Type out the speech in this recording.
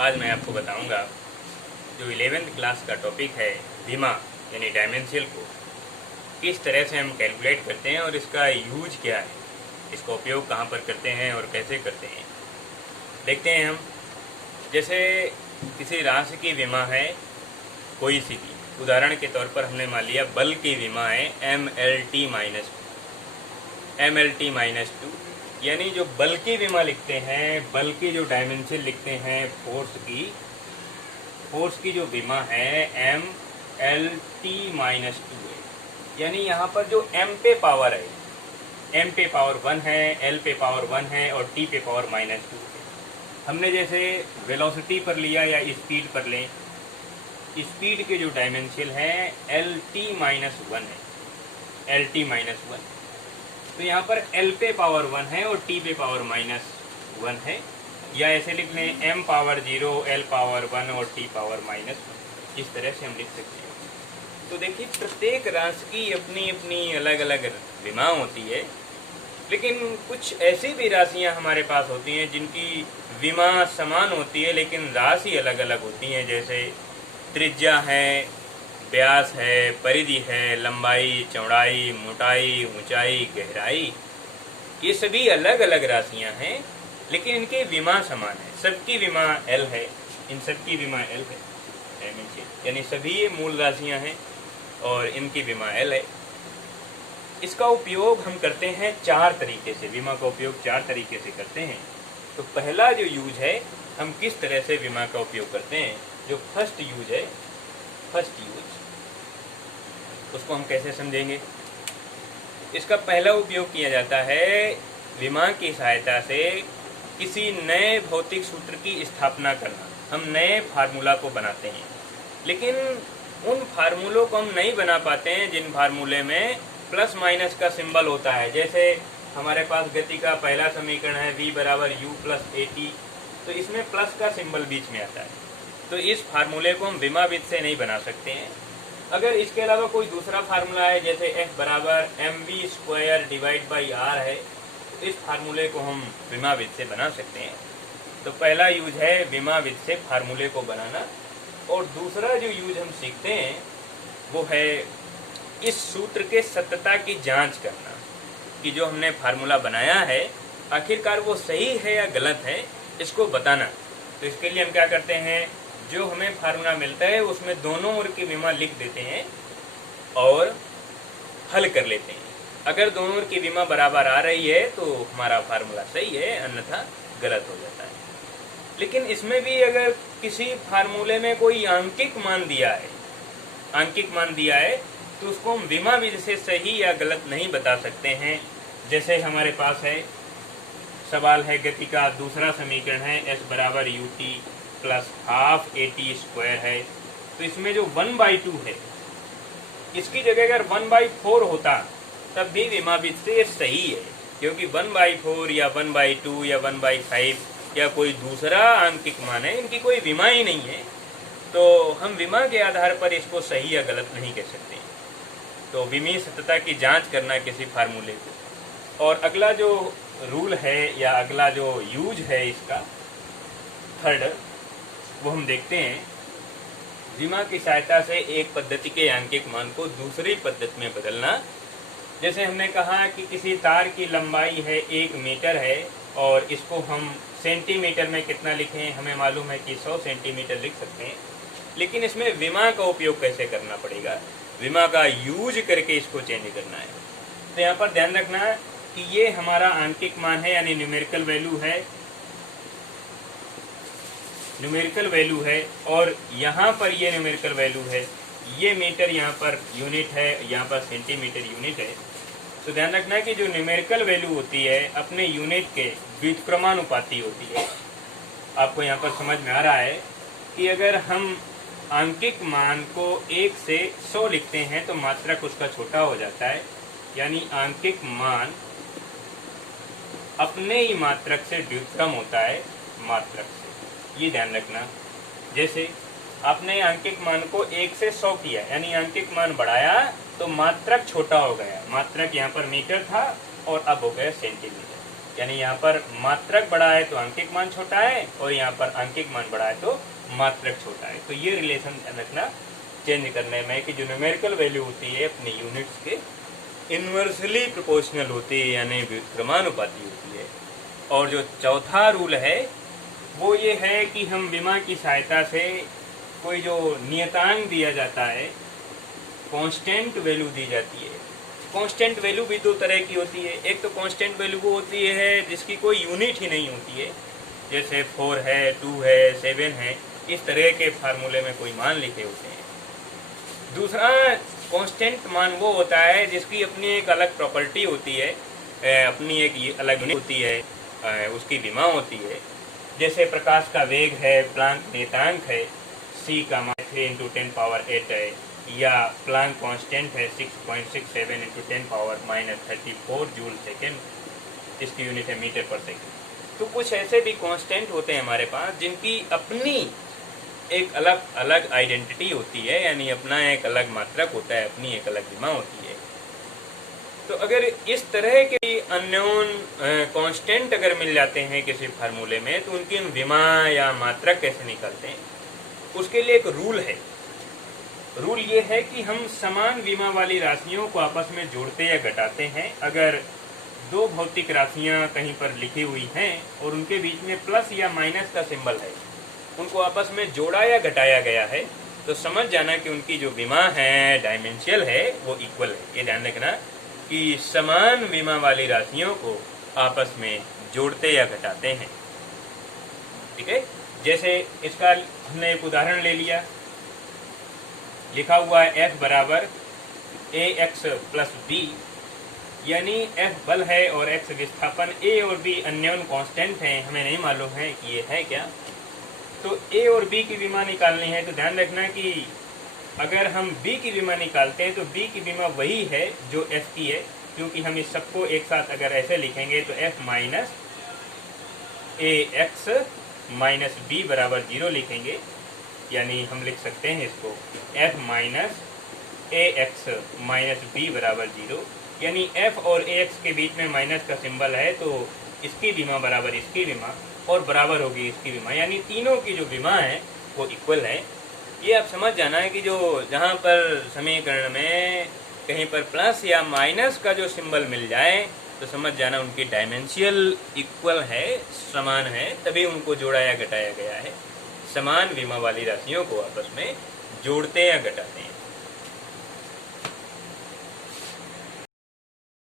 आज मैं आपको बताऊंगा जो 11th क्लास का टॉपिक है विमा यानी डायमेंशियल को किस तरह से हम कैलकुलेट करते हैं और इसका यूज क्या है, इसका उपयोग कहाँ पर करते हैं और कैसे करते हैं। देखते हैं हम। जैसे किसी राशि की विमा है कोई सी भी, उदाहरण के तौर पर हमने मान लिया बल की विमा है MLT-2, यानी जो बल की विमा लिखते हैं, बल की जो डायमेंशन लिखते हैं फोर्स की जो विमा है MLT-2 है। यानी यहाँ पर जो m पे पावर है, m पे पावर 1 है, l पे पावर 1 है और t पे पावर -2 है। हमने जैसे वेलोसिटी पर लिया या स्पीड पर लें, स्पीड के जो डायमेंशन है LT-1 है, LT-1। तो यहाँ पर l पे पावर 1 है और t पे पावर -1 है, या ऐसे लिख लें m पावर 0, l पावर 1 और t पावर -1। इस तरह से हम लिख सकते हैं। तो देखिए, प्रत्येक राशि की अपनी अपनी अलग अलग विमा होती है, लेकिन कुछ ऐसी भी राशियाँ हमारे पास होती हैं जिनकी विमा समान होती है लेकिन राशि अलग अलग होती हैं। जैसे त्रिज्या है, व्यास है, परिधि है, लंबाई, चौड़ाई, मोटाई, ऊंचाई, गहराई, ये सभी अलग अलग राशियां हैं लेकिन इनकी विमा समान है। सबकी विमा L है, इन सबकी विमा L है, यानी सभी ये मूल राशियां हैं और इनकी विमा L है। इसका उपयोग हम करते हैं 4 तरीके से, विमा का उपयोग 4 तरीके से करते हैं। तो पहला जो यूज है, हम किस तरह से विमा का उपयोग करते हैं, जो फर्स्ट यूज है, उसको हम कैसे समझेंगे। इसका पहला उपयोग किया जाता है विमा की सहायता से किसी नए भौतिक सूत्र की स्थापना करना। हम नए फार्मूला को बनाते हैं, लेकिन उन फार्मूलों को हम नहीं बना पाते हैं जिन फार्मूले में प्लस माइनस का सिंबल होता है। जैसे हमारे पास गति का पहला समीकरण है v बराबर u प्लस at, तो इसमें प्लस का सिंबल बीच में आता है। तो इस फार्मूले को हम विमा विधि से नहीं बना सकते हैं। अगर इसके अलावा कोई दूसरा फार्मूला है, जैसे f बराबर mv² डिवाइड बाई r है, तो इस फार्मूले को हम विमा विधि से बना सकते हैं। तो पहला यूज है विमा विधि से फार्मूले को बनाना। और दूसरा जो यूज हम सीखते हैं वो है इस सूत्र के सत्यता की जांच करना, कि जो हमने फार्मूला बनाया है आखिरकार वो सही है या गलत है, इसको बताना। तो इसके लिए हम क्या करते हैं, जो हमें फार्मूला मिलता है उसमें दोनों ओर की विमा लिख देते हैं और हल कर लेते हैं। अगर दोनों ओर की विमा बराबर आ रही है तो हमारा फार्मूला सही है, अन्यथा गलत हो जाता है। लेकिन इसमें भी अगर किसी फार्मूले में कोई आंकिक मान दिया है तो उसको हम विमा विधि से सही या गलत नहीं बता सकते हैं। जैसे हमारे पास है, सवाल है गति का दूसरा समीकरण है s बराबर ut प्लस हाफ at² है। तो इसमें जो 1/2 है, इसकी जगह अगर 1/4 होता तब भी विमा विधि से ये सही है, क्योंकि 1/4 या 1/2 या 1/5 या कोई दूसरा आंकिक मान है, इनकी कोई विमा ही नहीं है। तो हम विमा के आधार पर इसको सही या गलत नहीं कह सकते। तो विमीय सत्यता की जांच करना किसी फार्मूले को। और अगला जो रूल है या अगला जो यूज है इसका, थर्ड, वो हम देखते हैं विमा की सहायता से एक पद्धति के आंकिक मान को दूसरी पद्धति में बदलना। जैसे हमने कहा कि किसी तार की लंबाई है 1 मीटर है और इसको हम सेंटीमीटर में कितना लिखें, हमें मालूम है कि 100 सेंटीमीटर लिख सकते हैं, लेकिन इसमें विमा का उपयोग कैसे करना पड़ेगा, विमा का यूज करके इसको चेंज करना है। तो यहाँ पर ध्यान रखना कि ये हमारा आंकिक मान है, यानी न्यूमेरिकल वैल्यू है और यहाँ पर ये न्यूमेरिकल वैल्यू है। ये मीटर यहाँ पर यूनिट है, यहाँ पर सेंटीमीटर यूनिट है। तो ध्यान रखना कि जो न्यूमेरिकल वैल्यू होती है अपने यूनिट के व्युत्क्रमानुपाती होती है। आपको यहाँ पर समझ में आ रहा है कि अगर हम आंकिक मान को 1 से 100 लिखते हैं तो मात्रक उसका छोटा हो जाता है, यानी आंकिक मान अपने ही मात्रक से व्युत्क्रम होता है मात्रक से। ये ध्यान रखना। जैसे आपने आंकिक मान को 1 से 100 किया, यानी आंकिक मान बढ़ाया तो मात्रक छोटा हो गया। मात्रक यहाँ पर मीटर था और अब हो गया सेंटीमीटर। यानी यहाँ पर मात्रक बड़ा है तो अंकिक मान छोटा है, और यहाँ पर अंकिक मान बड़ा है तो मात्रक छोटा है। तो ये रिलेशन रखना चेंज करने में कि जो न्यूमेरिकल वैल्यू होती है अपने यूनिट्स के इन्वर्सली प्रोपोर्शनल होती है, यानी व्युत्क्रमानुपाती होती है। और जो चौथा रूल है वो ये है कि हम विमा की सहायता से कोई जो नियतांक दिया जाता है, कांस्टेंट वैल्यू दी जाती है। कांस्टेंट वैल्यू भी दो तरह की होती है। एक तो कांस्टेंट वैल्यू वो होती है जिसकी कोई यूनिट ही नहीं होती है, जैसे 4 है, 2 है, 7 है, इस तरह के फार्मूले में कोई मान लिखे होते हैं। दूसरा कांस्टेंट मान वो होता है जिसकी अपनी एक अलग प्रॉपर्टी होती है, अपनी एक अलग यूनिट होती है, उसकी विमा होती है। जैसे प्रकाश का वेग है, प्लांक नियतांक है, c का मान 3 × 10⁸ है, या प्लांक कांस्टेंट है 6.67 × 10⁻34 जूल सेकेंड, इसकी यूनिट है मीटर पर सेकेंड। तो कुछ ऐसे भी कांस्टेंट होते हैं हमारे पास जिनकी अपनी एक अलग अलग आइडेंटिटी होती है, यानी अपना एक अलग मात्रक होता है, अपनी एक अलग विमा होती है। तो अगर इस तरह के अननोन कांस्टेंट अगर मिल जाते हैं किसी फार्मूले में, तो उनकी विमा या मात्रक कैसे निकालते हैं, उसके लिए एक रूल है। रूल ये है कि हम समान विमा वाली राशियों को आपस में जोड़ते या घटाते हैं। अगर दो भौतिक राशियां कहीं पर लिखी हुई हैं और उनके बीच में प्लस या माइनस का सिंबल है, उनको आपस में जोड़ा या घटाया गया है, तो समझ जाना कि उनकी जो विमा है, डायमेंशियल है, वो इक्वल है। ये ध्यान रखना कि समान विमा वाली राशियों को आपस में जोड़ते या घटाते हैं। ठीक है, जैसे इसका हमने एक उदाहरण ले लिया, लिखा हुआ है F बराबर AX + B, यानी F बल है और X विस्थापन, A और B अननोन कांस्टेंट हैं, हमें नहीं मालूम है कि ये है क्या। तो A और B की विमा निकालनी है, तो ध्यान रखना कि अगर हम B की विमा निकालते हैं तो B की विमा वही है जो F की है, क्योंकि हम इस सबको एक साथ अगर ऐसे लिखेंगे तो F minus AX minus B बराबर 0 लिखेंगे, यानी हम लिख सकते हैं इसको F minus AX minus B बराबर 0, यानी F और AX के बीच में माइनस का सिंबल है, तो इसकी विमा बराबर इसकी विमा और बराबर होगी इसकी विमा, यानी तीनों की जो विमा है वो इक्वल है। ये आप समझ जाना है कि जो जहाँ पर समीकरण में कहीं पर प्लस या माइनस का जो सिंबल मिल जाए तो समझ जाना उनकी डायमेंशियल इक्वल है, समान है, तभी उनको जोड़ा या घटाया गया है। समान विमा वाली राशियों को आपस में जोड़ते या घटाते हैं।